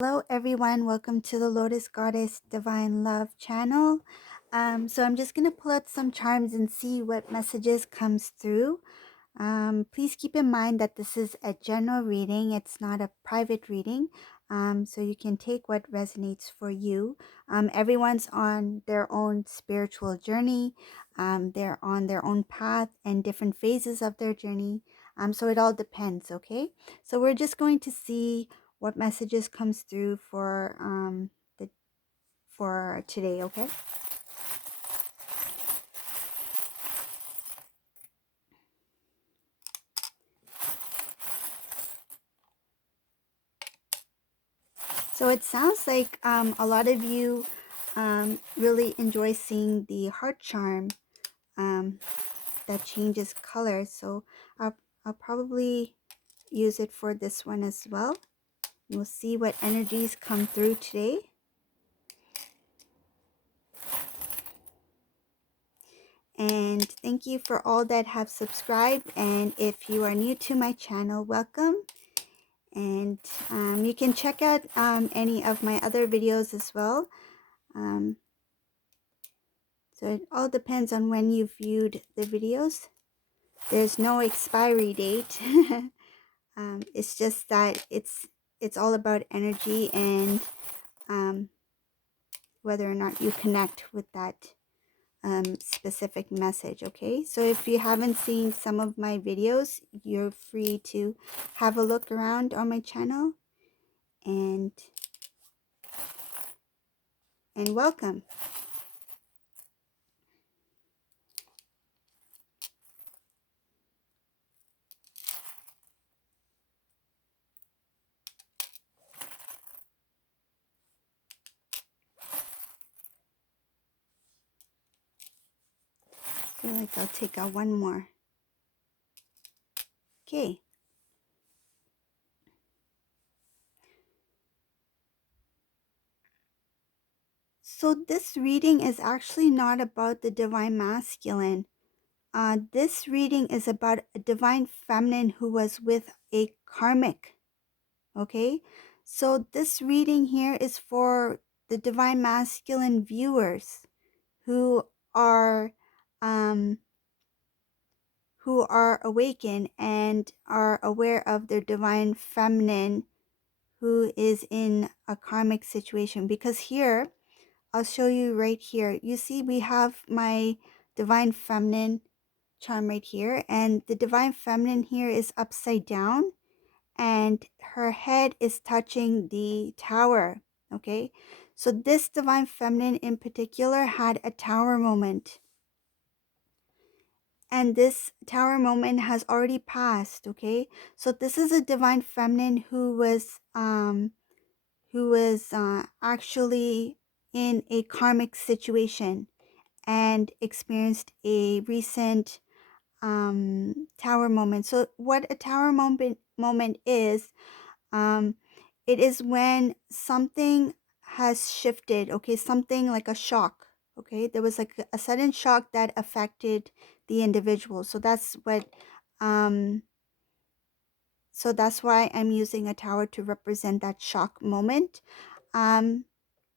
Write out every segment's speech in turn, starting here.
Hello everyone, welcome to the Lotus Goddess Divine Love channel. So I'm just going to pull out some charms and see what messages comes through. Please keep in mind that this is a general reading, it's not a private reading. So you can take what resonates for you. Everyone's on their own spiritual journey. They're on their own path and different phases of their journey. So it all depends, okay? So we're just going to see what messages comes through the for today, okay? So it sounds like a lot of you really enjoy seeing the heart charm um, that changes color. So I'll probably use it for this one as well. We'll see what energies come through today. And thank you for all that have subscribed. And if you are new to my channel, welcome. And you can check out any of my other videos as well. So it all depends on when you viewed the videos. There's no expiry date. It's just that it's all about energy and whether or not you connect with that specific message. Okay, so if you haven't seen some of my videos, you're free to have a look around on my channel and welcome. I feel like I'll take out one more. Okay. So this reading is actually not about the divine masculine. This reading is about a divine feminine who was with a karmic. Okay. So this reading here is for the divine masculine viewers who are um, awakened and are aware of their divine feminine who is in a karmic situation. Because here, I'll show you right here. You see, we have my divine feminine charm right here, and the divine feminine here is upside down and her head is touching the tower. Okay, so this divine feminine in particular had a tower moment, and this tower moment has already passed. Okay, so this is a divine feminine who was actually in a karmic situation and experienced a recent tower moment. So what a tower moment is, it is when something has shifted. Okay, something like a shock. Okay, there was like a sudden shock that affected the individual. So that's what um so that's why I'm using a tower to represent that shock moment.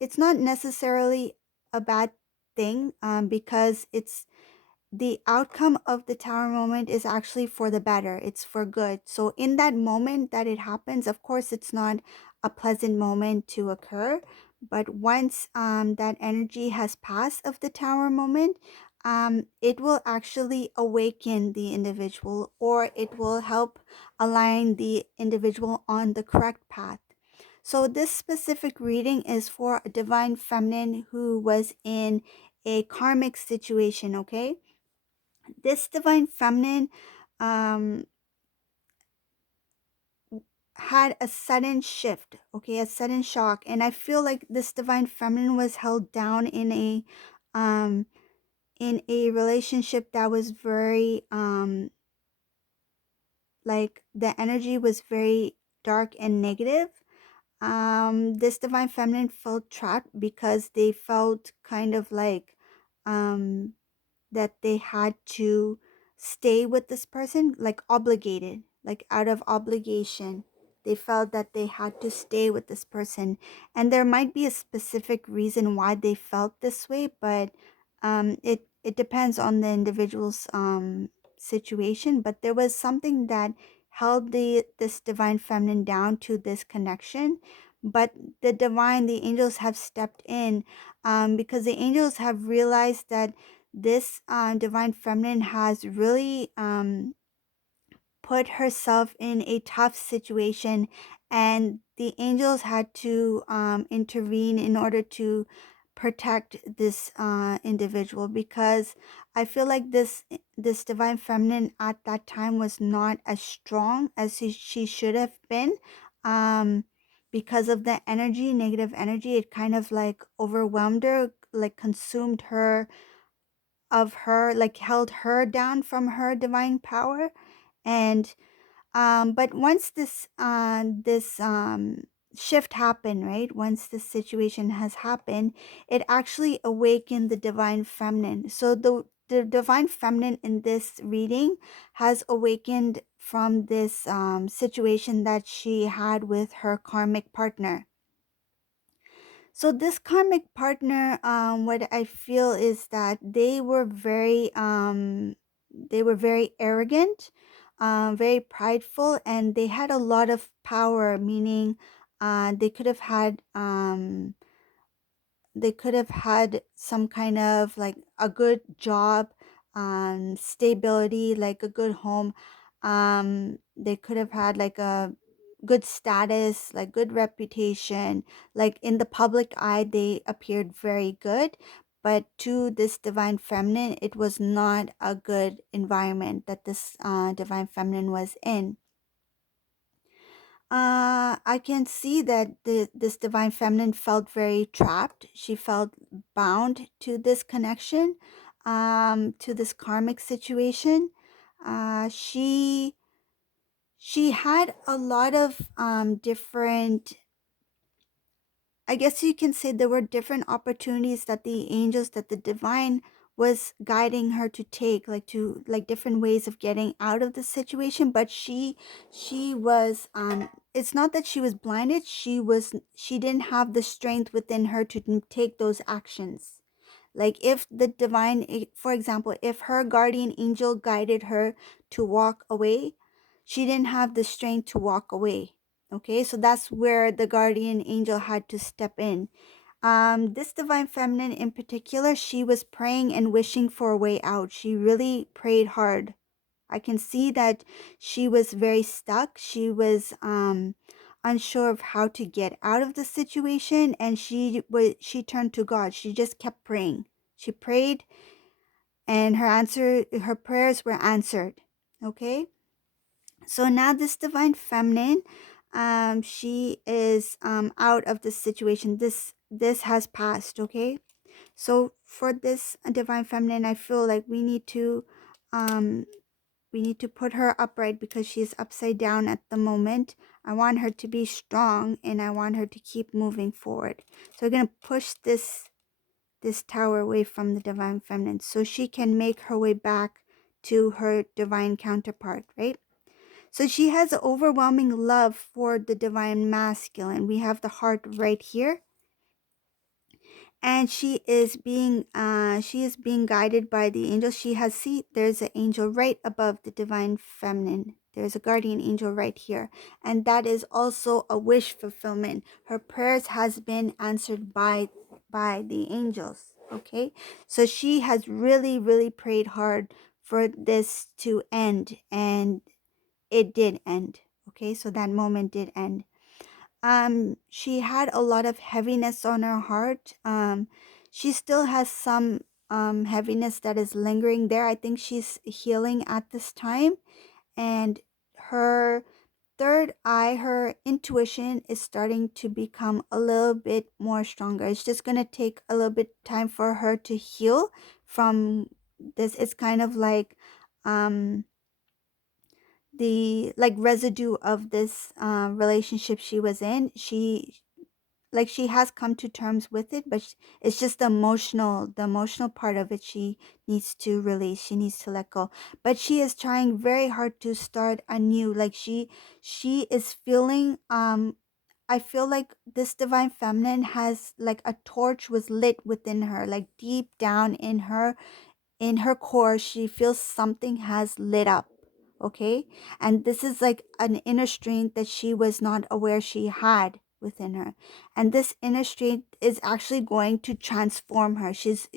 It's not necessarily a bad thing, because it's the outcome of the tower moment is actually for the better. It's for good. So in that moment that it happens, of course, it's not a pleasant moment to occur. But once that energy has passed of the tower moment, it will actually awaken the individual, or it will help align the individual on the correct path. So this specific reading is for a divine feminine who was in a karmic situation, okay? This divine feminine um, had a sudden shift, okay, a sudden shock, and I feel like this divine feminine was held down um, in a relationship that was very like the energy was very dark and negative. This divine feminine felt trapped because they felt kind of like that they had to stay with this person, like obligated, like out of obligation. They felt that they had to stay with this person. And there might be a specific reason why they felt this way, but it depends on the individual's situation. But there was something that held this divine feminine down to this connection. But the divine, the angels have stepped in, because the angels have realized that this divine feminine has really put herself in a tough situation, and the angels had to intervene in order to protect this individual, because I feel like this divine feminine at that time was not as strong as she should have been, um, because of the energy, negative energy. It kind of like overwhelmed her, like consumed her, of her, like held her down from her divine power. And but once this shift happened, right? Once this situation has happened, it actually awakened the divine feminine. So the divine feminine in this reading has awakened from this situation that she had with her karmic partner. So this karmic partner, what I feel is that they were very arrogant, very prideful, and they had a lot of power. Meaning, they could have had some kind of like a good job, stability, like a good home. They could have had like a good status, like good reputation. Like in the public eye, they appeared very good. But to this divine feminine, it was not a good environment that this divine feminine was in. I can see that this divine feminine felt very trapped. She felt bound to this connection, to this karmic situation. She had a lot of different, I guess you can say there were different opportunities that the angels, that the divine was guiding her to take, like to like different ways of getting out of the situation. But she was it's not that she was blinded, she didn't have the strength within her to take those actions. Like if the divine, for example, if her guardian angel guided her to walk away, she didn't have the strength to walk away. Okay, so that's where the guardian angel had to step in. This divine feminine in particular, she was praying and wishing for a way out. She really prayed hard. I can see that she was very stuck. She was unsure of how to get out of the situation, and she turned to God. She just kept praying. She prayed, and her prayers were answered. Okay? So now this divine feminine, she is out of this situation. This has passed, okay? So for this divine feminine, I feel like um we need to put her upright because she is upside down at the moment. I want her to be strong, and I want her to keep moving forward. So we're going to push this tower away from the divine feminine so she can make her way back to her divine counterpart, right? So she has overwhelming love for the divine masculine. We have the heart right here, and she is being guided by the angel. She has, see, there's an angel right above the divine feminine. There's a guardian angel right here, and that is also a wish fulfillment. Her prayers has been answered by the angels. Okay, so she has really prayed hard for this to end, and it did end. Okay, so that moment did end. She had a lot of heaviness on her heart. She still has some heaviness that is lingering there. I think she's healing at this time, and her third eye, her intuition is starting to become a little bit more stronger. It's just going to take a little bit time for her to heal from this. It's kind of like um the like residue of this relationship she was in. like she has come to terms with it, but it's just the emotional part of it she needs to release, she needs to let go. But she is trying very hard to start anew. Like she is feeling, I feel like this divine feminine has like a torch was lit within her, like deep down in her core, she feels something has lit up. Okay. And this is like an inner strength that she was not aware she had within her. And this inner strength is actually going to transform her. She's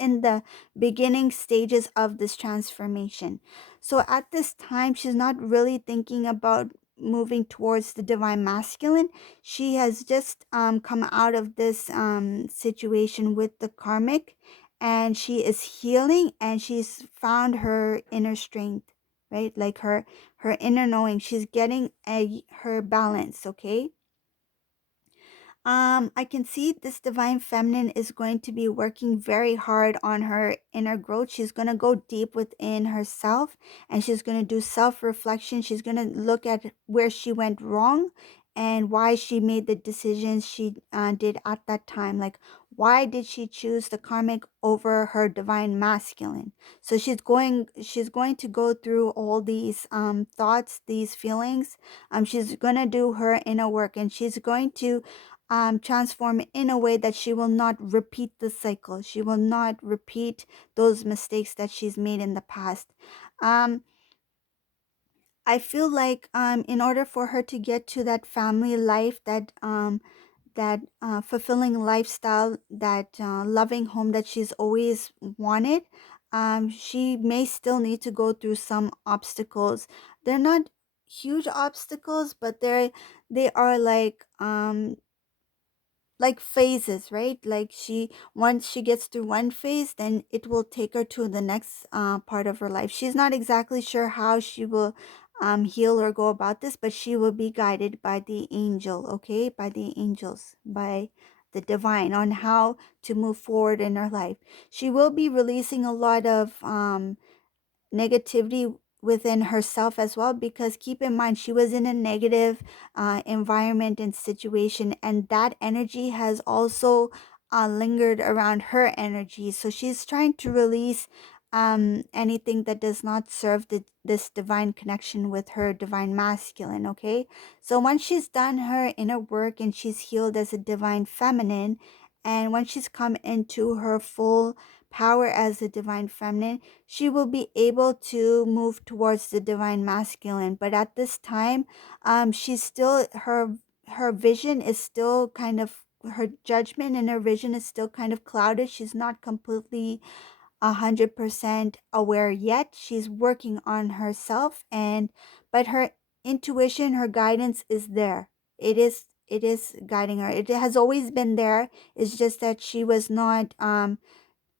in the beginning stages of this transformation. So at this time, she's not really thinking about moving towards the divine masculine. She has just come out of this situation with the karmic, and she is healing, and she's found her inner strength, right? Like her inner knowing, she's getting her balance. Okay. I can see this divine feminine is going to be working very hard on her inner growth. She's going to go deep within herself, and she's going to do self reflection. She's going to look at where she went wrong and why she made the decisions she did at that time. Like, why did she choose the karmic over her divine masculine? So she's going to go through all these thoughts, these feelings. She's going to do her inner work, and she's going to transform in a way that she will not repeat the cycle. She will not repeat those mistakes that she's made in the past. Um, I feel like in order for her to get to that family life, that fulfilling lifestyle, that loving home that she's always wanted, she may still need to go through some obstacles. They're not huge obstacles, but they are like phases, right? Like she once she gets through one phase, then it will take her to the next part of her life. She's not exactly sure how she will heal or go about this, but she will be guided by the angel. Okay, by the angels, by the divine, on how to move forward in her life. She will be releasing a lot of negativity within herself as well, because keep in mind, she was in a negative environment and situation, and that energy has also lingered around her energy. So she's trying to release anything that does not serve this divine connection with her divine masculine. Okay, so once she's done her inner work and she's healed as a divine feminine, and once she's come into her full power as a divine feminine, she will be able to move towards the divine masculine. But at this time, she's still her vision is still kind of, her judgment and her vision is still kind of clouded. She's not completely 100% aware yet. She's working on herself, and but her intuition, her guidance is there. It is guiding her. It has always been there. It's just that she was not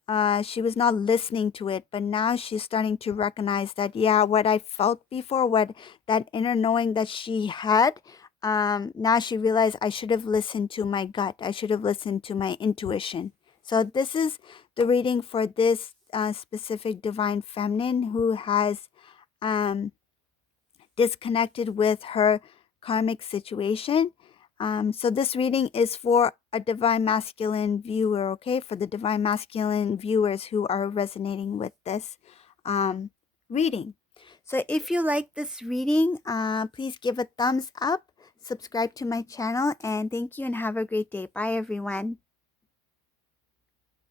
listening to it, but now she's starting to recognize that, yeah, what I felt before, what that inner knowing that she had, now she realized I should have listened to my gut, I should have listened to my intuition. So this is the reading for this specific divine feminine who has um disconnected with her karmic situation. So this reading is for a divine masculine viewer, okay? For the divine masculine viewers who are resonating with this reading. So if you like this reading, please give a thumbs up, subscribe to my channel, and thank you and have a great day. Bye, everyone.